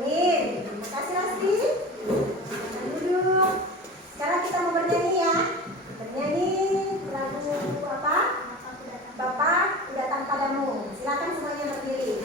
Amin. Terima kasih Lasti. Makan dulu. Sekarang kita mau bernyanyi ya. Bernyanyi lagu apa? Bapa ku datang padamu. Silakan semuanya berdiri.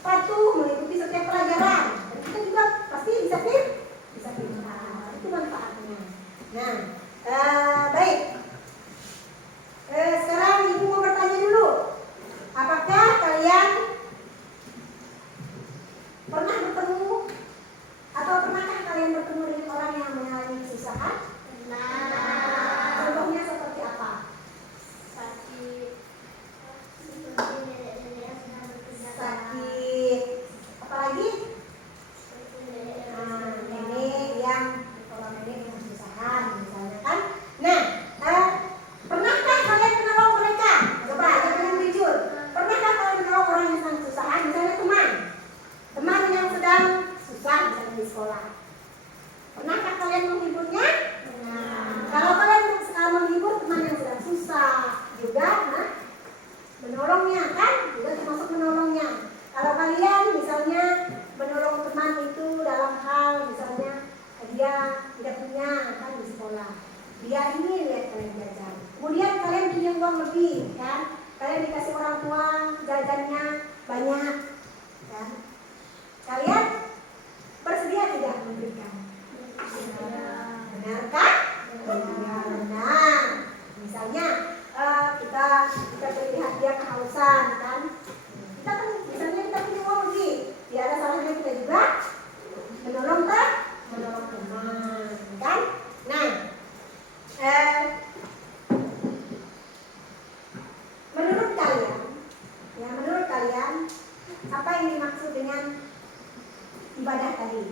Patuh mengikuti setiap pelajaran, dan kita juga pasti bisa pintar. Itu manfaat. di sekolah. Pernahkah kalian menghiburnya? Kalau kalian sekarang menghibur teman yang sedang susah juga, menolongnya kan? Juga termasuk menolongnya. Kalau kalian misalnya menolong teman itu dalam hal misalnya dia tidak punya kan di sekolah, dia ini lihat kalian jajan. Kemudian kalian punya uang lebih kan? Kalian dikasih orang tua jajannya banyak kan? Kalian bersedia tidak memberikan? Benar kan? Nah, misalnya kita terlihat dia kehausan kan? Kita kan misalnya kita punya uang lebih, ya ada salahnya kita juga menolong teman kan? Nah, menurut kalian apa yang dimaksud dengan ibadah tadi?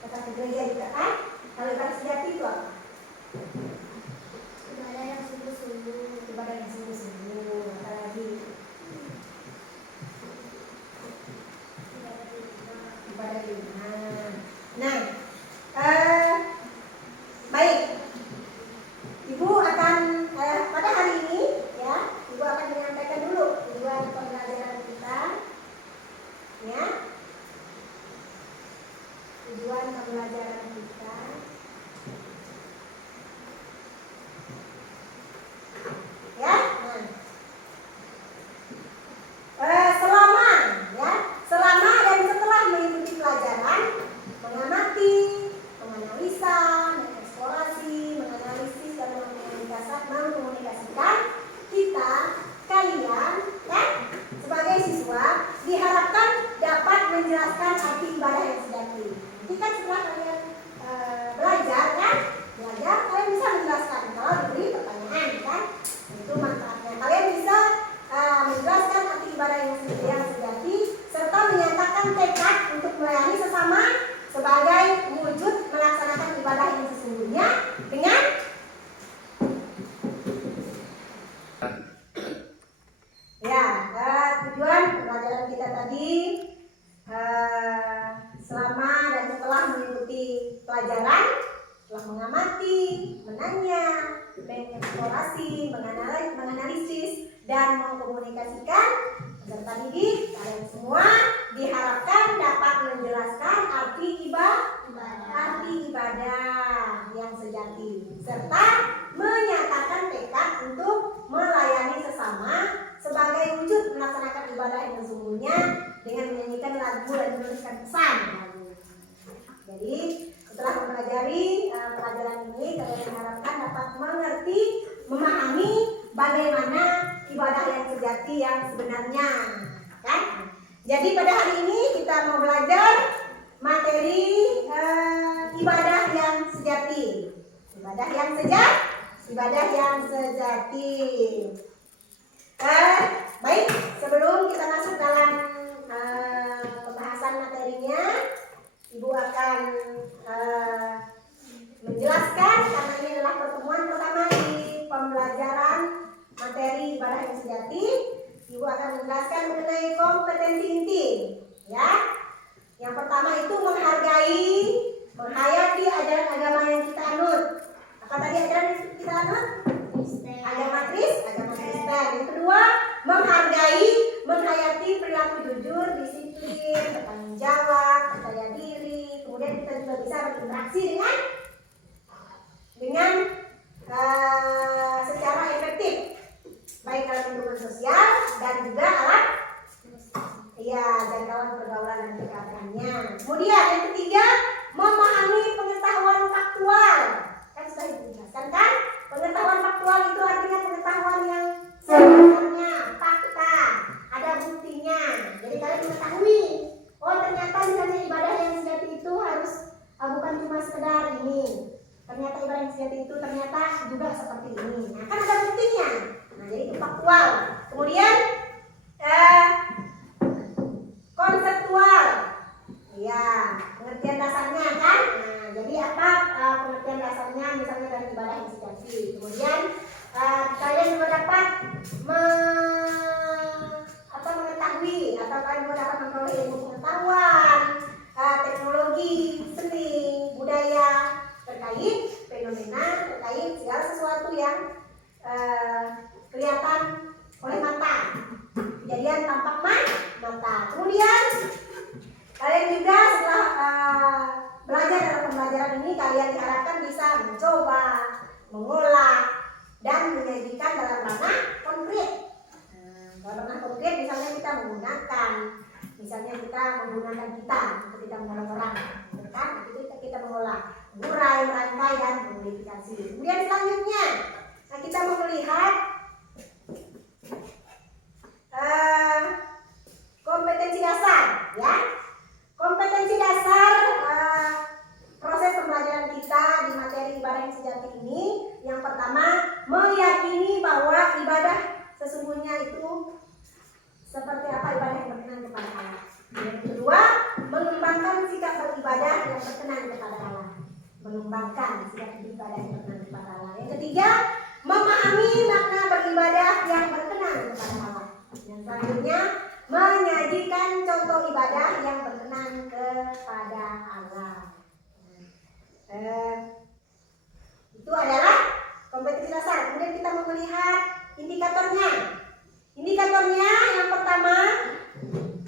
Kata ke gereja juga kan? Kalau ibadah sejati itu apa? Ibadah yang sungguh-sungguh. Ibadah yang sungguh-sungguh. Apa lagi? Ibadah iman. Nah, baik. Ibu akan pada hari ini ya, Ibu akan menyampaikan dulu tujuan pembelajaran kita. Ya. Tujuan pembelajaran kita. Ya. Selama dan setelah mengikuti pelajaran, mengamati, menganalisa, mengeksplorasi, menganalisis dan mengkomunikasikan kalian kan sebagai siswa diharapkan dapat menjelaskan arti ibadah yang sejati. Nanti kan setelah kalian belajar kalian bisa menjelaskan kalau diberi pertanyaan kan, itu manfaatnya. Kalian bisa menjelaskan arti ibadah yang sejati serta menyatakan tekad untuk melayani sesama sebagai wujud melaksanakan ibadah yang sesungguhnya dengan tujuan pembelajaran kita tadi selama dan setelah mengikuti pelajaran, setelah mengamati, menanya, mengeksplorasi, menganalisis dan mengkomunikasikan peserta didik kalian semua diharapkan dapat menjelaskan arti ibadah yang sejati serta menyatakan tekad untuk melayani sesama sebagai wujud melaksanakan ibadah yang sesungguhnya dengan menyanyikan lagu dan menuliskan pesan. Jadi setelah mempelajari pelajaran ini, kalian diharapkan dapat mengerti, memahami bagaimana ibadah yang sejati yang sebenarnya, kan? Jadi pada hari ini kita mau belajar materi ibadah yang sejati. Ibadah yang sejati. Baik, sebelum kita masuk dalam pembahasan materinya, Ibu akan menjelaskan karena ini adalah pertemuan pertama di pembelajaran materi ibadah yang sejati. Ibu akan menjelaskan mengenai kompetensi inti, ya. Yang pertama itu menghargai, menghayati ajaran agama yang kita anut. Apa tadi ajaran yang kita anut? Agama Kristen. Yang kedua, menghargai, menghayati perilaku jujur, disiplin, bertanggung jawab, percaya diri. Kemudian kita juga bisa berinteraksi dengan secara efektif, baik dalam lingkungan sosial dan juga alat jangkauan pergaulan dan kegiatannya. Kemudian yang ketiga, memahami pengetahuan faktual. Kan sudah dijelaskan kan? Pengetahuan faktual itu artinya pengetahuan yang sebenarnya, fakta, ada buktinya. Jadi kalian mengetahui, oh ternyata misalnya ibadah yang sejati itu harus bukan cuma sekedar ini. Ternyata ibadah yang sejati itu ternyata juga seperti ini. Nah kan ada buktinya. Nah jadi itu faktual. Kemudian konseptual, ya pengertian dasarnya kan. Nah jadi apa pengertian dasarnya misalnya dari ibadah yang sejati. Kemudian kalian juga dapat mengetahui atau kalian juga dapat memperoleh ilmu pengetahuan, teknologi, seni mengolah, dan menyajikan dalam ranah konkret. Dalam ranah konkret misalnya kita menggunakan kita untuk kita menolong orang, kan? Itu kita mengolah, mengurai, merangkai, dan memodifikasi. Kemudian selanjutnya, kita mau melihat kompetensi dasar, ya. Kompetensi dasar proses pembelajaran kita di materi ibadah yang sejati ini, yang pertama meyakini bahwa ibadah sesungguhnya itu seperti apa ibadah yang berkenan kepada Allah. Yang kedua, mengembangkan sikap beribadah yang berkenan kepada Allah. Mengembangkan sikap beribadah yang berkenan kepada Allah. Yang ketiga, memahami makna beribadah yang berkenan kepada Allah. Yang selanjutnya, menyajikan contoh ibadah yang berkenan kepada Allah. Itu adalah kompetensi dasar. Kemudian kita mau melihat indikatornya. Indikatornya yang pertama,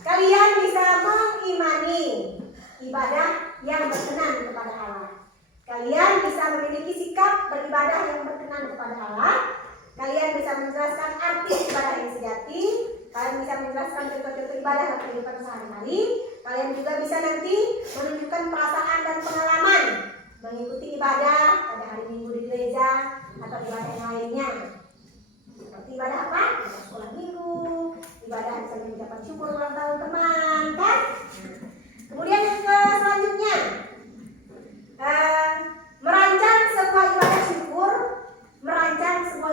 kalian bisa mengimani ibadah yang berkenan kepada Allah. Kalian bisa memiliki sikap beribadah yang berkenan kepada Allah. Kalian bisa menjelaskan arti ibadah yang sejati. Kalian bisa menjelaskan contoh-contoh ibadah dalam kehidupan sehari-hari. Kalian juga bisa nanti menunjukkan perasaan dan pengalaman mengikuti ibadah pada hari Minggu di gereja atau ibadah yang lainnya. Seperti ibadah apa? Ibadah sekolah minggu, ibadah misalnya mengucapkan syukur ulang tahun teman, kan? Kemudian yang selanjutnya, merancang sebuah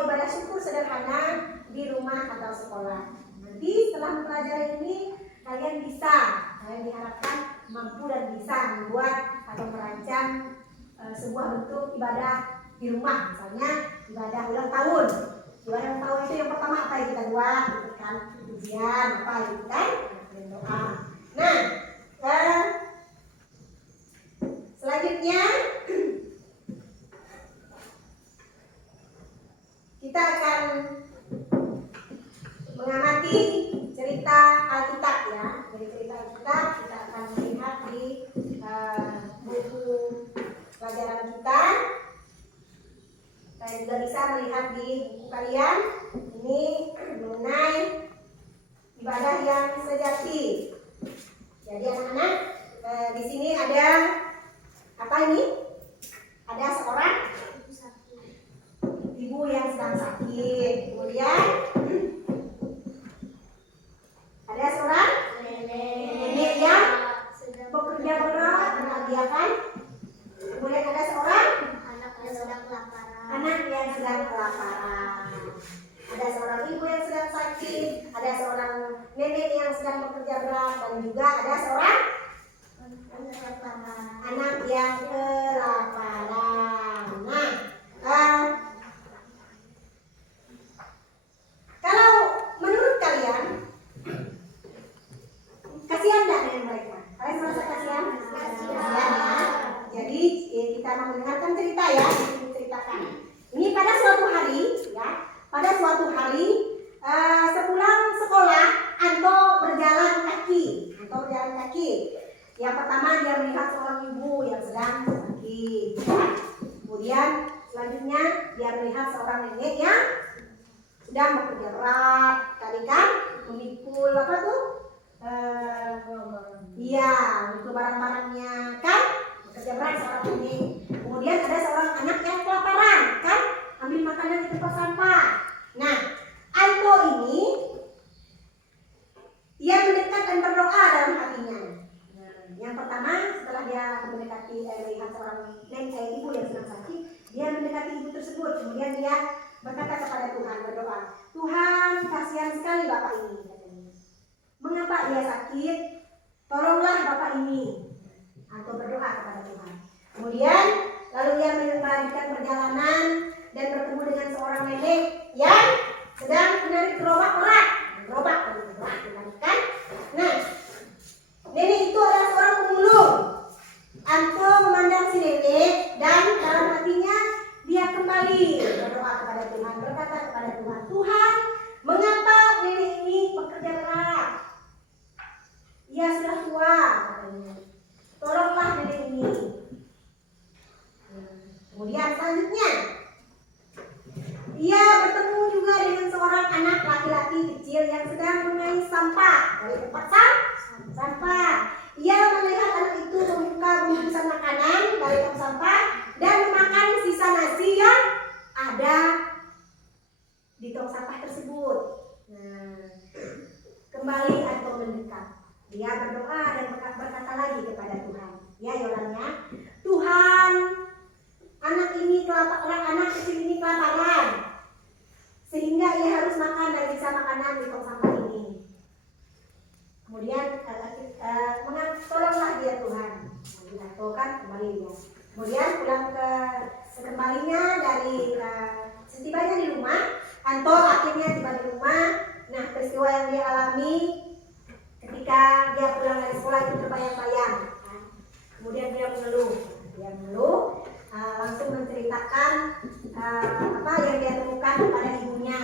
ibadah syukur sederhana di rumah atau sekolah. Nanti setelah mempelajari ini, kalian diharapkan mampu dan bisa membuat atau merancang sebuah bentuk ibadah di rumah, misalnya ibadah ulang tahun. Ibadah ulang tahun itu yang pertama apa yang kita buat, gitu kan? Pujian apa gitu kan? Dan doa. Nah, selanjutnya kita akan mengamati cerita Alkitab, ya. Dari cerita Alkitab kita akan melihat di buku pelajaran kita. Kalian juga bisa melihat di buku kalian ini mengenai ibadah yang sejati. Jadi anak-anak, di sini ada apa ini? Ada seorang ibu yang sedang sakit. Kemudian ada seorang nenek yang bekerja berat mengerjakan. Kemudian ada seorang anak yang sedang kelaparan. Ada seorang ibu yang sedang sakit, ada seorang nenek yang sedang bekerja berat, dan juga ada seorang anak yang kelaparan. Nah, kalau menurut kalian, kasihan tidak dengan mereka? Kalian merasa kasihan? Kasihan ya. Jadi kita mau mendengarkan cerita, ya. Diceritakan. Ini pada suatu hari, ya. Pada suatu hari sepulang sekolah, Anto berjalan kaki. Yang pertama dia melihat seorang ibu yang sedang sakit, ya. Kemudian selanjutnya dia melihat seorang nenek yang sedang bekerja berat. Tadi kan memikul apa tuh? Iya, memikul barang-barangnya, kan? Bekerja berat seorang nenek. Kemudian ada seorang anak yang kelaparan, kan? Ambil makanan di tempat sampah. Nah, Anto ini dia mendekat dan berdoa dalam hatinya. Yang pertama, setelah dia mendekati melihat seorang ibu yang sedang sakit, dia mendekati ibu tersebut. Kemudian dia berkata kepada Tuhan, berdoa, Tuhan, kasihan sekali bapak ini. Mengapa dia sakit? Tolonglah bapak ini. Anto berdoa kepada Tuhan. Kemudian lalu dia melanjutkan perjalanan dan bertemu dengan seorang nenek yang sedang menarik gerobak berat. Kan? Nah, nenek itu adalah seorang pemulung. Anto memandang si nenek dan dalam hatinya dia kembali berdoa kepada Tuhan, berkata kepada Tuhan, Tuhan, mengapa nenek ini bekerja berat? Ia sudah tua, katanya. Tolonglah nenek ini. Kemudian selanjutnya kembali tong sampah dan memakan sisa nasi yang ada di tong sampah tersebut. Nah, kembali Anto mendekat. Dia berdoa dan berkata lagi kepada Tuhan. Ya Yolanda, Tuhan, anak kecil ini kelaparan, sehingga ia harus makan dari sisa makanan di tong sampah ini. Kemudian tolonglah dia Tuhan. Kan kembali dia. Kemudian pulang sekembalinya dari setibanya di rumah, Anto akhirnya tiba di rumah. Nah, peristiwa yang dia alami ketika dia pulang dari sekolah itu terbayang-bayang. Kemudian dia mengeluh, langsung menceritakan apa yang dia temukan kepada ibunya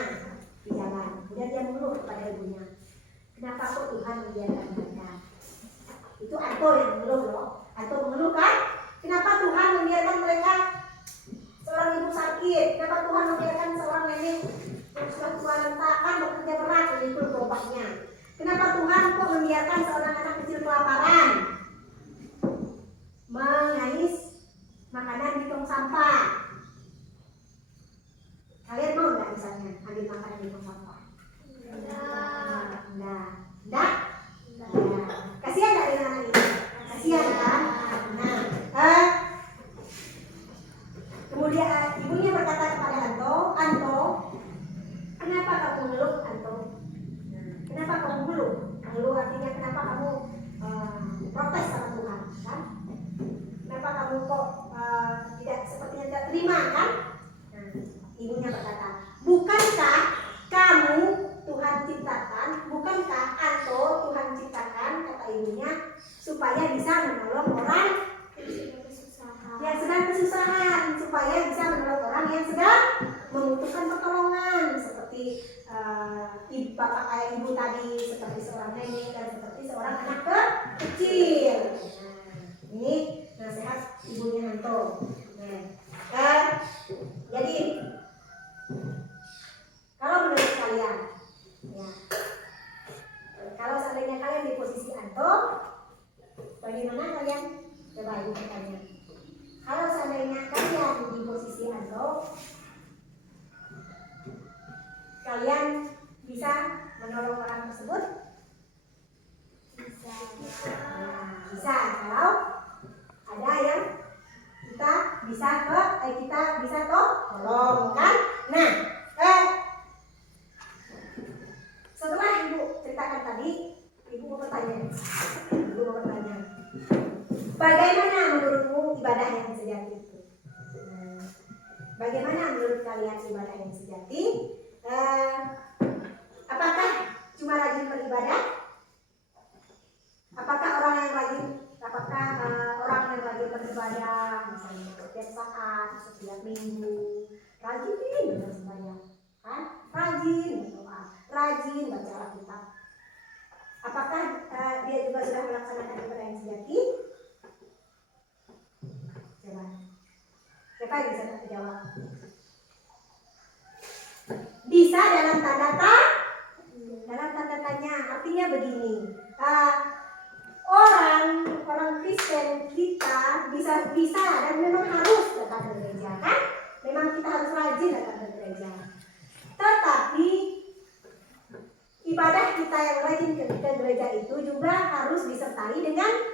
di jalan. Kemudian dia mengeluh kepada ibunya, kenapa kok Tuhan membiarkan mereka? Itu Anto yang mengeluh loh. Anto mengeluh kan, kenapa Tuhan membiarkan mereka, seorang ibu sakit, kenapa Tuhan membiarkan seorang nenek yang sudah tua renta kan bekerja berat memikul gerobaknya. Kenapa Tuhan kok membiarkan seorang anak kecil kelaparan, mengais makanan di tong sampah? Kalian mau nggak misalnya ambil makanan di tong sampah? Enggak. Kasihan nggak dengan anak ini? Kasihan kan? Nah, kemudian ibunya berkata kepada Anto, kenapa kamu mengeluh, Anto? Kenapa kamu mengeluh? Mengeluh artinya kenapa kamu protes sama Tuhan, kan? Kenapa kamu kok tidak sepertinya tidak terima, kan? Nah, ibunya berkata, bukankah kamu Tuhan ciptakan, bukankah Anto Tuhan ciptakan, kata ibunya, supaya bisa menolong orang yang sedang kesusahan, supaya bisa menolong orang yang sedang membutuhkan pertolongan, seperti bapak ayah ibu tadi, seperti seorang nenek dan seperti seorang anak kecil. Nah, ini nasihat ibunya Anto. Nah, jadi kalau menurut kalian, ya, kalau seandainya kalian di posisi Anto, bagaimana kalian? Coba ibu bertanya. Kalau seandainya kalian di posisi Anto, kalian bisa menolong orang tersebut? Bisa. Nah, bisa kalau ada yang kita bisa tolong, kan? Nah, setelah ibu ceritakan tadi, ibu mau bertanya. Bagaimana menurutmu ibadah yang sejati itu? Bagaimana menurut kalian ibadah yang sejati? Apakah cuma rajin beribadah? Apakah orang yang rajin beribadah, misalnya setiap saat, setiap minggu, rajin bersembahyang, kan? Rajin berdoa, rajin baca Alkitab. Apakah dia juga sudah melaksanakan ibadah yang sejati? Coba, siapa yang bisa jawab? Bisa dalam tanda tanya. Artinya begini, orang Kristen kita bisa dan memang harus datang ke gereja, kan? Memang kita harus rajin datang ke gereja. Tetapi ibadah kita yang rajin ke gereja itu juga harus disertai dengan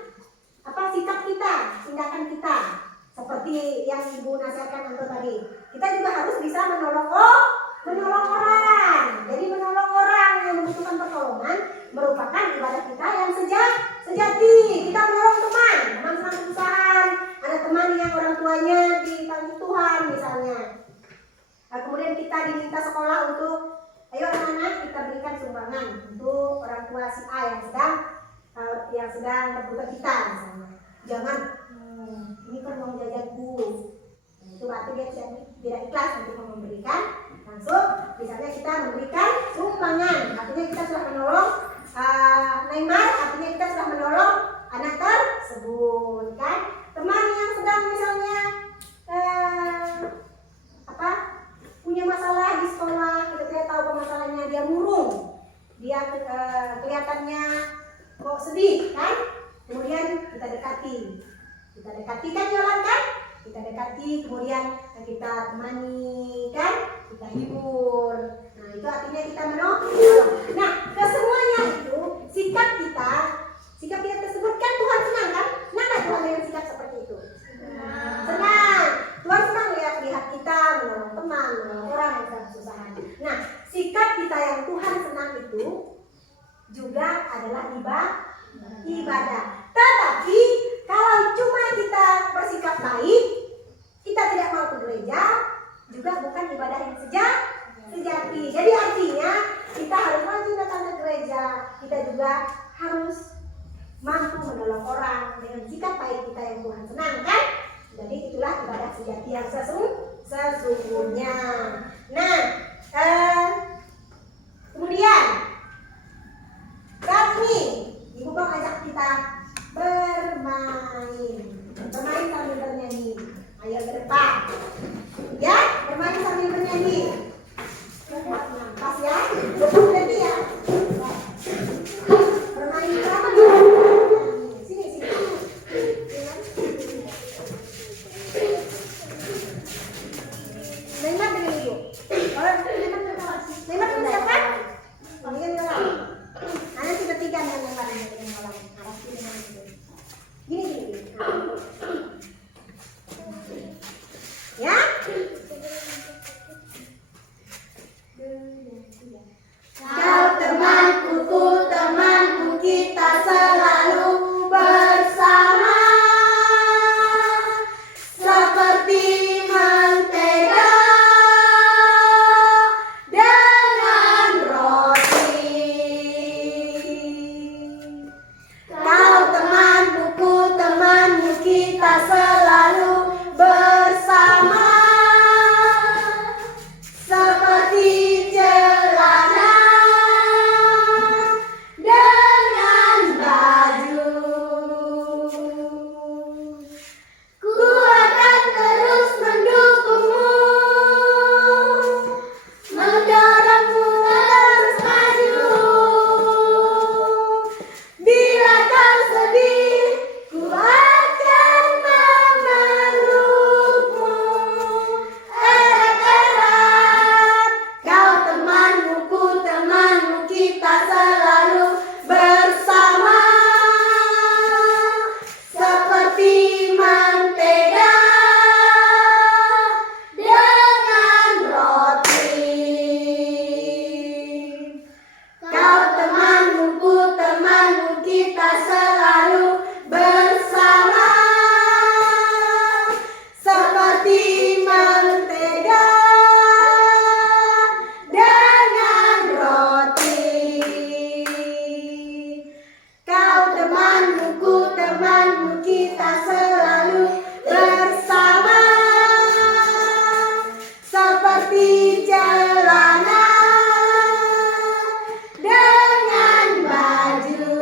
sikap kita, tindakan kita. Seperti yang ibu nasihatkan Anto tadi, kita juga harus bisa menolong orang. Jadi menolong orang yang membutuhkan pertolongan merupakan ibadah kita yang sejati. Kita menolong teman sedang kesusahan, ada teman yang orang tuanya dipanggil Tuhan misalnya. Nah, kemudian kita diminta sekolah untuk, ayo anak-anak kita berikan sumbangan untuk orang tua si A yang sedang berbuka kita misalnya. Jangan, ini kan uang jajanku. Itu berarti dia tidak ikhlas untuk memberikan. Langsung misalnya kita memberikan sumbangan, artinya kita sudah menolong Neymar, artinya kita sudah menolong anak tersebut, kan? Teman yang sedang misalnya punya masalah di sekolah, kita tidak tahu permasalahannya, dia murung, dia kelihatannya kok sedih, kan? Kemudian kita dekati, dekati, kemudian kita temani, kan? Kita hibur. Nah, itu artinya kita menolong. Nah, kesemuanya itu sikap kita tersebut kan Tuhan senang, kan? Senang nggak Tuhan dengan sikap seperti itu? Senang. Tuhan senang lihat kita menolong teman, menolong orang yang sedang kesusahan. Nah, sikap kita yang Tuhan senang itu juga adalah ibadah. Tetapi kalau cuma kita bersikap baik, kita tidak mau ke gereja, juga bukan ibadah yang sejati. Jadi artinya kita harus rajin datang ke gereja, kita juga harus mampu menolong orang dengan sikap baik kita yang Tuhan senangkan. Jadi itulah ibadah sejati yang sesungguhnya. Nah, kemudian saat ini Ibu mau ajak kita bermain sambil bernyanyi. Ayo ke depan, ya, bermain sambil bernyanyi. Pas ya, berarti ya. Bermain sama dia. Sini. Neymar dengan Ibu. Kalau Neymar dengan siapa? Dengan orang. Anak kita tiga dengan Neymar dengan orang. Arah sini dengan itu. Gini. Ya? Kau temanku, ku temanku, kita selalu bersama seperti mentega dengan roti. Kau temanku, ku temanmu, kita selalu bersama seperti celana dengan baju. Ku akan terus mendukungmu, mendorongmu terus maju. Bila kau sedih, ku akan memelukmu erat-erat. Kau temanmu, ku temanmu, kita selalu bersama seperti mentega dengan roti. Kau temanmu, ku temanmu, kita selalu bersama seperti mentega dengan roti. Kau temanmu, ku temanmu, kita selalu bersama seperti celana dengan baju.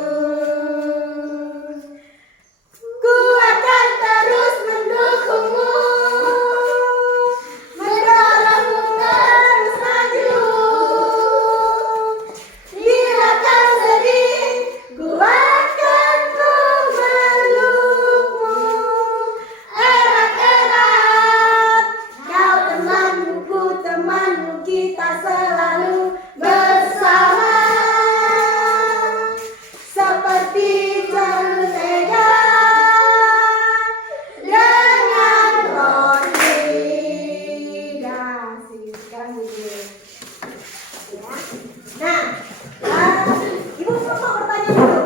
Ku akan terus mendukungmu, mendorongmu terus maju. Bila kau sedih, ku akan memelukmu erat-erat. Kau temanmu, ku temanmu, kita selalu bersama seperti mentega dengan roti. Sekarang Ibu. Ya. Nah, Ibu mau bertanya dulu.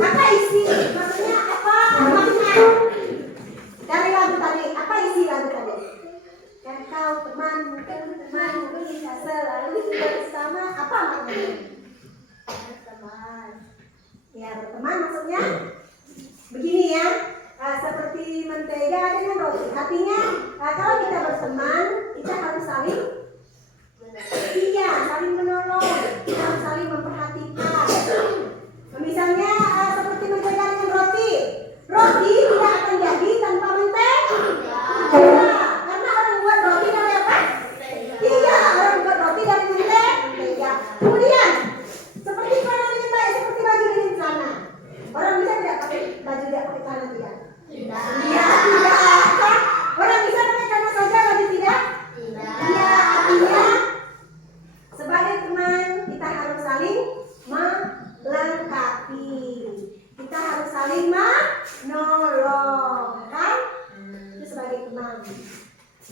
Apa isi? Maksudnya apa makna dari lagu tadi? Apa isi lagu tadi? Kan kau temanmu, kita selalu bersama. Apa maknanya? Berteman. Ya, berteman maksudnya begini ya. Seperti mentega dengan roti. Artinya kalau kita berteman, kita harus saling menolong, kita harus saling memperhatikan. Misalnya seperti mentega dengan roti. Roti tidak akan jadi tanpa mentega. Karena orang buat roti dari apa? Iya, orang buat roti dari mentega. Kemudian seperti celana dengan baik, seperti baju dengan celana. Orang bisa tidak pakai baju tidak pakai celana tidak? Iya, tidak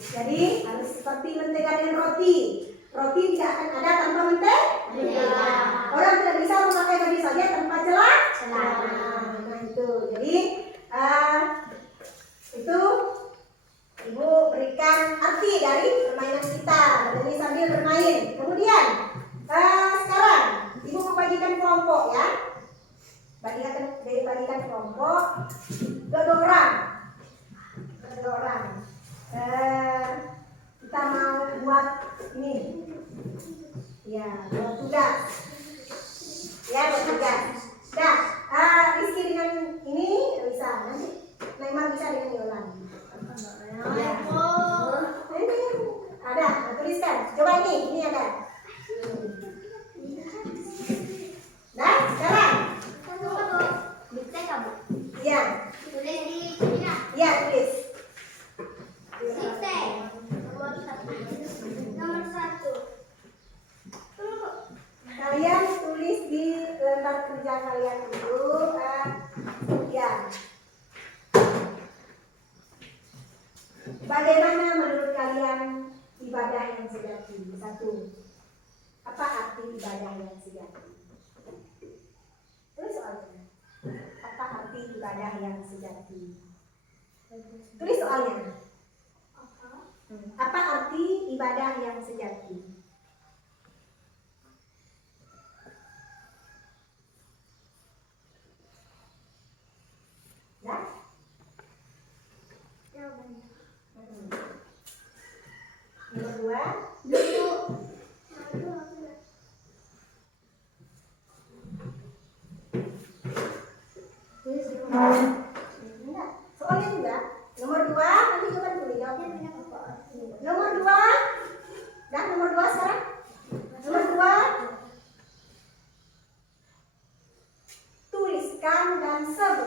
Jadi harus seperti mentega dengan roti. Roti tidak akan ada tanpa mentega. Orang tidak bisa memakai baju saja tanpa celana. Nah itu. Jadi itu Ibu berikan arti dari permainan kita. Jadi sambil bermain. Kemudian sekarang Ibu membagikan kelompok ya. Bagikan kelompok. Dua orang. Kita mau buat ini. Ya, buat tugas. Dah, Rizky dengan ini bisa. Nanti Neymar bisa dengan Yolan. Ya. Ini ada, tuliskan. Coba ini ada. Nah, sekarang. Iya. Iya, tulis. Kalian tulis di lembar kerja kalian dulu. Ya. Bagaimana menurut kalian ibadah yang sejati? 1. Apa arti ibadah yang sejati? Tulis soalnya. Apa arti ibadah yang sejati? Tulis soalnya. Apa arti ibadah yang sejati? Nomor 2. Soalnya juga. Nomor 2, nanti coba dulu jawabnya. Nomor 2. Dah nomor 2 sekarang. Nomor 2. Tuliskan dan sebutkan.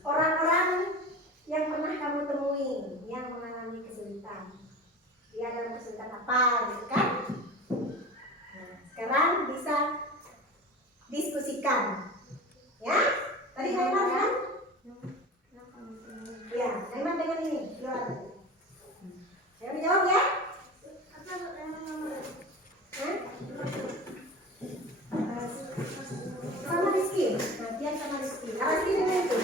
Orang-orang yang pernah kamu temui yang mengalami kesulitan. Dia dalam kesulitan apa, gitu kan? Nah, sekarang bisa diskusikan. Ya, tadi Neymar kan? Ya, Neymar dengan ini. Ya, dijawab ya? Sama Rizky. Dia sama Rizky. Rizky dengan itu.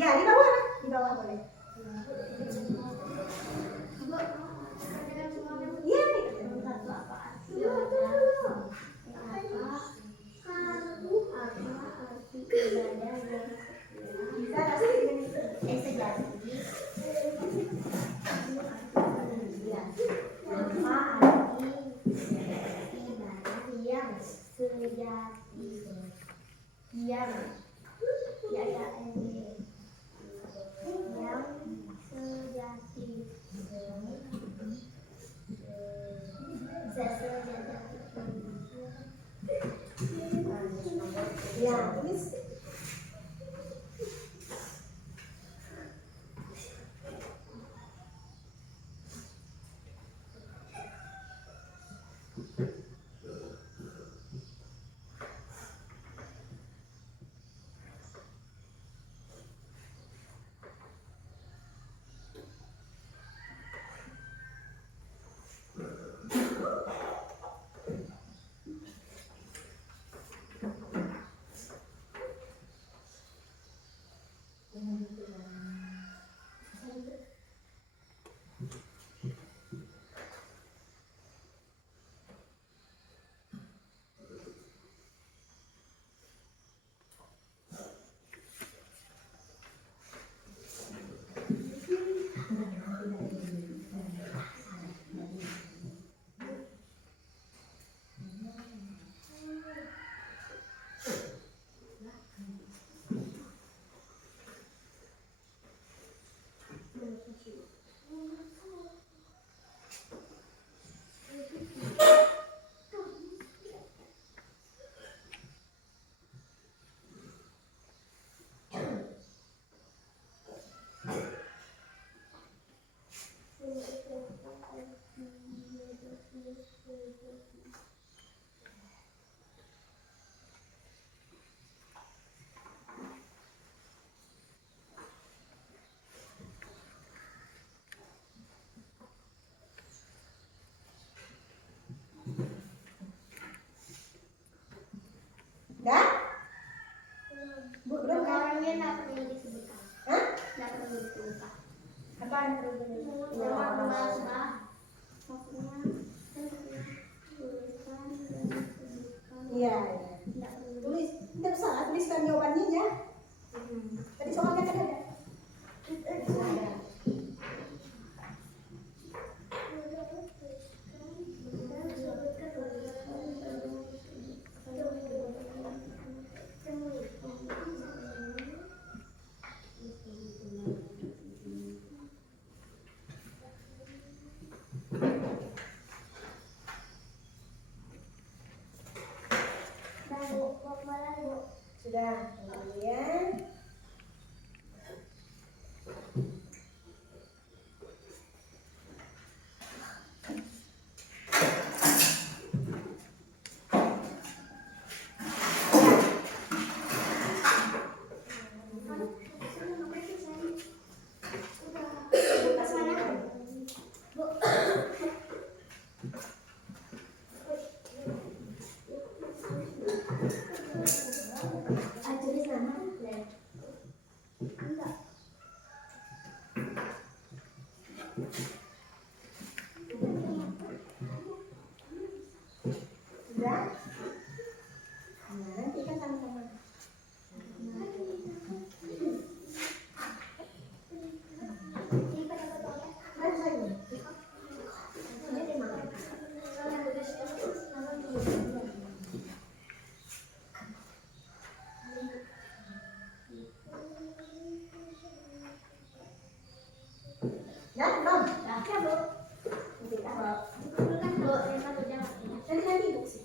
Ya, di bawah boleh. Iya, ya, tulis. Pokoknya nggak perlu disebutkan. Hah? Nggak perlu disebutkan. Apa yang perlu disebutkan? Nama maksudnya tuliskan dan disebutkan. Iya. Nggak perlu. Tulis, tidak salah, tuliskan jawabannya ya. Tadi soalnya kan ada. Ada. Sudah, kemudian tulis nama. Enggak. Sudah? Nah, nanti kan sama-sama. Ya, belum? Ya, Bu. Tidak. Kan Bu, yang satu jawab. Nanti Bu sih.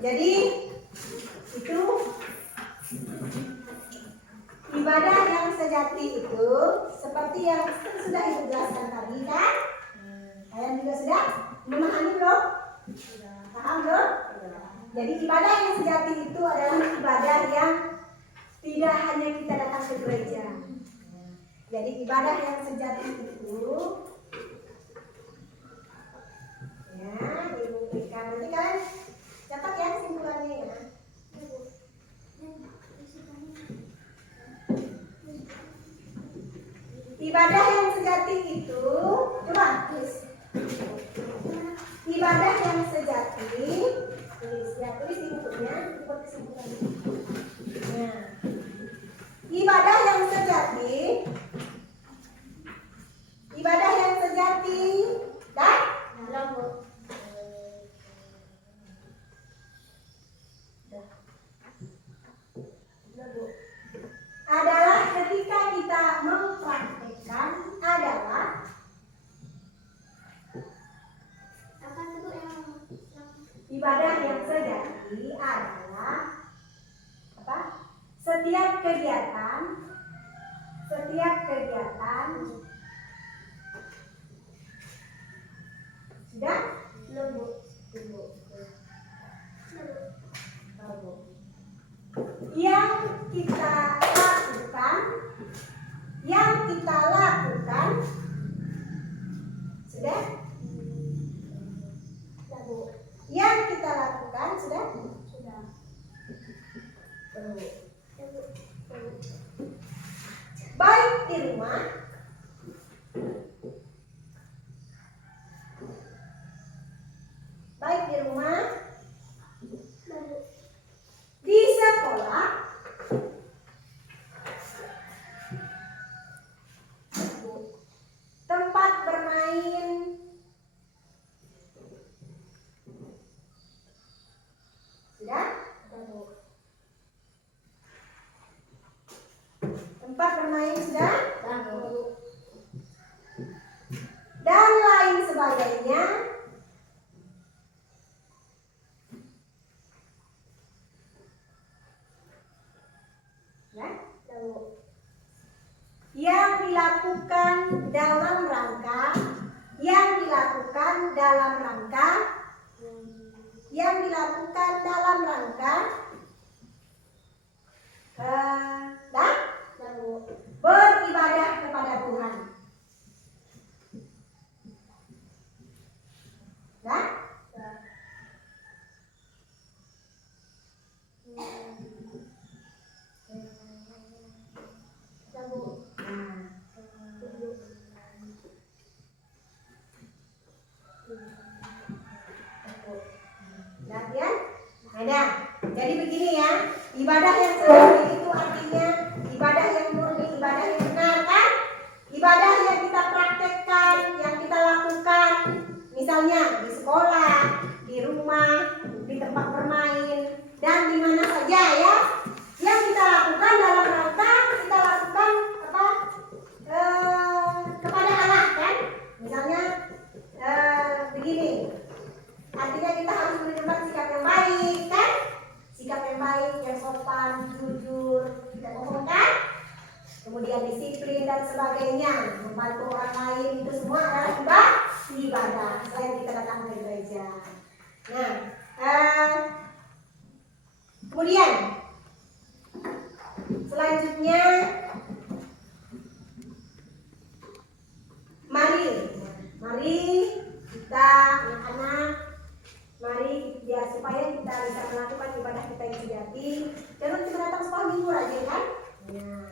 Jadi itu ibadah yang sejati itu seperti yang sudah ibu jelaskan tadi kan? Kalian juga sudah memahami belum? Paham belum? Jadi ibadah yang sejati itu adalah ibadah yang tidak hanya kita datang ke gereja. Jadi ibadah yang sejati itu ya dibuktikan. Nanti kalian catat ya kesimpulannya ya. Ibadah yang sejati itu, coba tulis. Ibadah yang sejati, tulis ya, tulis di bukunya, buat kesimpulannya. Nah, ibadah yang sejati, ibadah yang sejati, dan belum Bu. Adalah ketika kita mempraktekkan adalah Apa itu yang ibadah yang sejati adalah apa? Setiap kegiatan sudah belum Bu? Yang kita lakukan sudah bermain sudah dan lain sebagainya. Nah, yang dilakukan dalam rangka beribadah kepada Tuhan. Nah, latihan. Nah, jadi begini ya, ibadah yang sejati itu artinya ibadah yang murni, ibadah yang benar kan? Ibadah yang kita praktekkan, yang kita lakukan, misalnya di sekolah, di rumah, di tempat bermain, dan di mana saja ya, yang kita lakukan dalam rangka kita lakukan apa? Kepada Allah kan? Misalnya begini. Artinya kita harus menunjukkan sikap yang baik kan? Sikap yang baik, yang sopan, jujur, tidak bohong kan? Kemudian disiplin dan sebagainya, membantu orang lain, itu semua adalah ibadah selain kita datang ke gereja. Nah, kemudian selanjutnya mari kita anak-anak, mari ya supaya kita bisa melakukan ibadah kita yang sejati. Jangan kita datang sekolah minggu aja kan? Nah,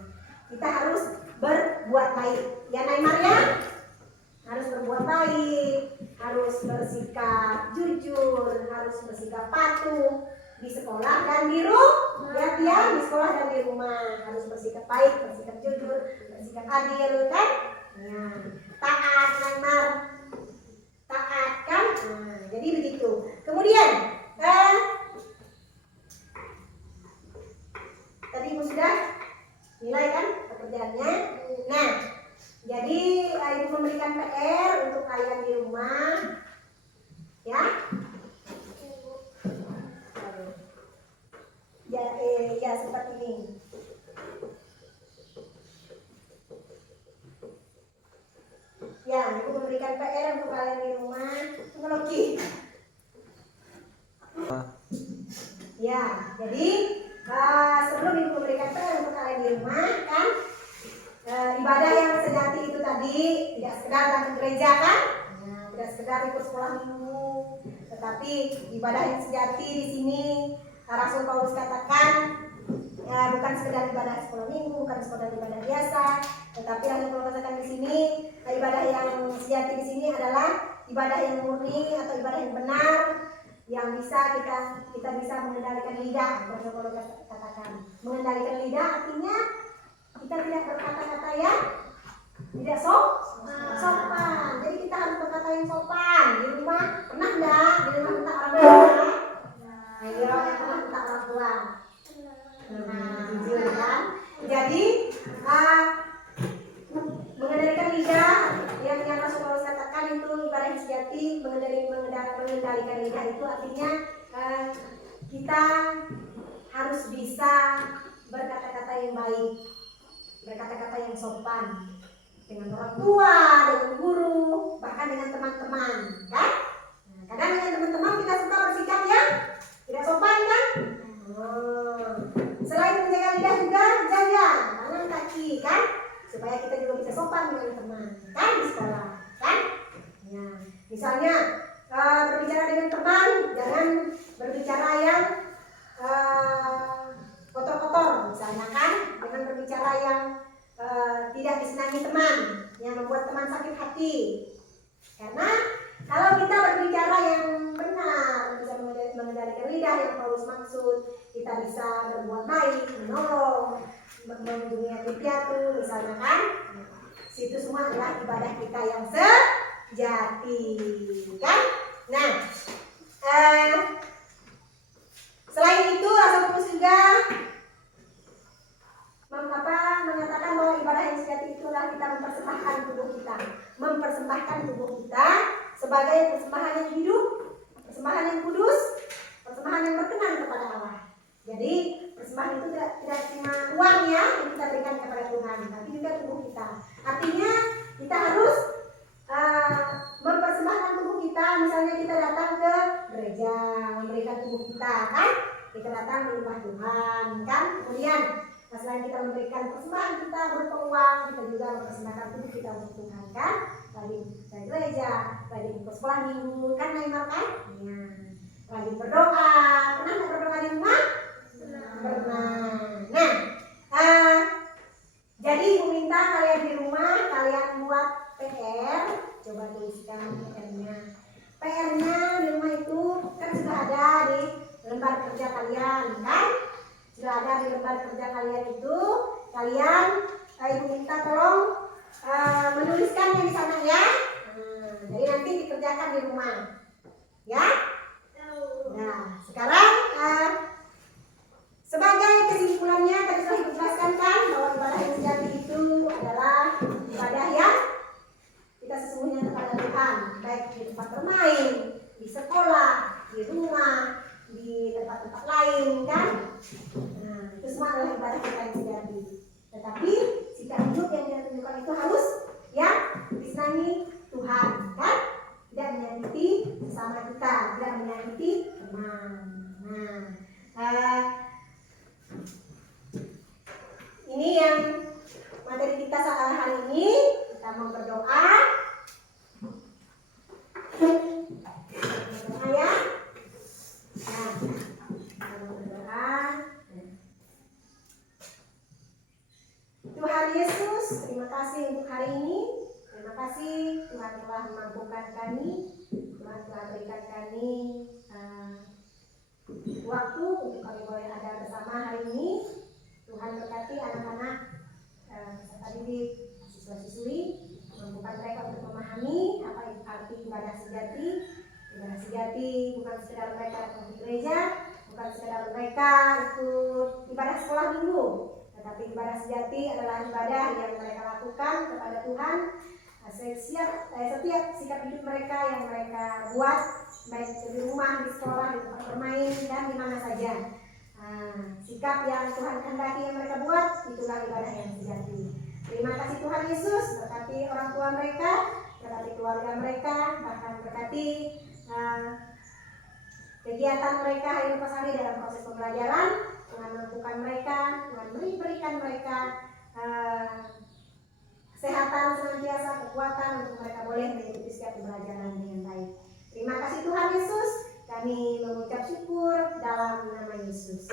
kita harus berbuat baik. Ya Naimar ya? Harus berbuat baik, harus bersikap jujur, harus bersikap patuh di sekolah dan di rumah. Lihat ya, di sekolah dan di rumah harus bersikap baik, bersikap jujur, bersikap adil kan? Ya, taat Naimar. Taat kan? Nah, jadi begitu. Kemudian tadi Ibu sudah nilai kan pekerjaannya. Nah, jadi Ibu memberikan PR untuk kalian di rumah, ya. Ya seperti ini. Ya, Ibu memberikan PR untuk kalian di rumah. Teknologi. Ya, jadi sebelum Ibu memberikan PR untuk kalian di rumah, kan ibadah yang sejati itu tadi tidak sekedar datang ke gereja kan? Nah, tidak sekedar ikut sekolah minggu, tetapi ibadah yang sejati di sini Rasul Paulus katakan bukan sekedar ibadah sekolah minggu, bukan sekedar ibadah biasa, tetapi Rasul Paulus katakan di sini ibadah yang sejati di sini adalah ibadah yang murni atau ibadah yang benar, yang bisa kita bisa mengendalikan lidah. Rasul Paulus katakan mengendalikan lidah artinya kita tidak berkata-kata yang tidak sopan. Jadi kita harus berkata yang sopan. Di rumah pernah enggak? Di rumah minta orang tua? Ayo yang pernah minta orang tua. Jujur kan? Jadi mengendalikan lidah yang Rasul Paulus katakan itu ibadah yang sejati. Mengendalikan lidah itu artinya kita harus bisa berkata-kata yang baik, berkata-kata yang sopan dengan orang tua, dengan guru, bahkan dengan teman-teman, kan? Nah, kadang dengan teman-teman kita suka bersikap yang tidak sopan, kan? Selain menjaga lidah juga jaga tangan kaki, kan? Supaya kita juga bisa sopan dengan teman, kan? Di sekolah, kan? Ya, misalnya berbicara dengan teman, jangan berbicara yang kotor-kotor, misalnya kan? Jangan berbicara yang tidak disenangi teman, yang membuat teman sakit hati. Karena kalau kita berbicara yang benar, bisa mengendalikan lidah yang Paulus maksud, kita bisa berbuat baik, menolong, mengunjungi yatim piatu, misalnya kan? Situ semua adalah ibadah kita yang sejati, kan? Nah, selain itu Rasul Paulus juga menyatakan bahwa ibadah yang sejati itulah kita mempersembahkan tubuh kita. Mempersembahkan tubuh kita sebagai persembahan yang hidup, persembahan yang kudus, persembahan yang berkenan kepada Allah. Jadi persembahan itu tidak cuma uang ya yang kita berikan kepada Tuhan, tapi juga tubuh kita. Artinya kita harus mempersembahkan tubuh kita. Misalnya kita datang ke gereja memberikan tubuh kita kan, kita datang menyembah Tuhan kan. Kemudian selain kita memberikan persembahan kita berupa uang, kita juga mempersembahkan tubuh kita untuk Tuhan kan. Rajin ke gereja, rajin ke sekolah minggu kan, Naimah kan? Ya. Rajin berdoa. Pernah nggak berdoa di rumah? Pernah. Nah, jadi Ibu minta kalian di rumah kalian buat PR. Coba tuliskan PR-nya. PR-nya di rumah itu kan sudah ada di lembar kerja kalian kan? Sudah ada di lembar kerja kalian itu. Kalian Ibu minta tolong menuliskannya di sana ya. Jadi nanti dikerjakan di rumah. Ya? Nah, sekarang sebagai kesimpulannya tadi sudah dijelaskan kan bahwa ibadah yang sejati itu adalah ibadah yang kita sesungguhnya kepada Tuhan, baik di tempat bermain, di sekolah, di rumah, di tempat-tempat lain kan. Nah, itu semua adalah ibadah kita yang sejati. Tetapi sikap hidup yang kita tunjukkan itu harus yang disenangi Tuhan kan, tidak menyakiti sesama kita, tidak menyakiti teman. Nah, ini yang materi kita saat hari ini. Kita mau berdoa. Berdoa ya. Nah, kita mau berdoa. Tuhan Yesus, terima kasih untuk hari ini. Terima kasih Tuhan telah memampukan kami. Tuhan telah berikan kami waktu untuk kami boleh ada bersama hari ini. Tuhan berkati anak-anak peserta didik, siswa-siswi, mampukan mereka untuk memahami apa arti ibadah sejati. Ibadah sejati bukan sekedar mereka datang ke gereja, bukan sekedar mereka ikut ibadah sekolah minggu, tetapi ibadah sejati adalah ibadah yang mereka lakukan kepada Tuhan. Setiap sikap hidup mereka yang mereka buat, baik di rumah, di sekolah, di tempat bermain, dan di mana saja. Sikap yang Tuhan kehendaki yang mereka buat, itulah ibadah yang sejati. Terima kasih Tuhan Yesus, berkati orang tua mereka, berkati keluarga mereka, bahkan berkati kegiatan mereka hari lepas hari dalam proses pembelajaran. Tuhan mampukan mereka, Tuhan berikan mereka kesehatan senantiasa, kekuatan untuk mereka boleh mengikuti setiap pembelajaran dengan baik. Terima kasih Tuhan Yesus, kami mengucap syukur dalam nama Yesus.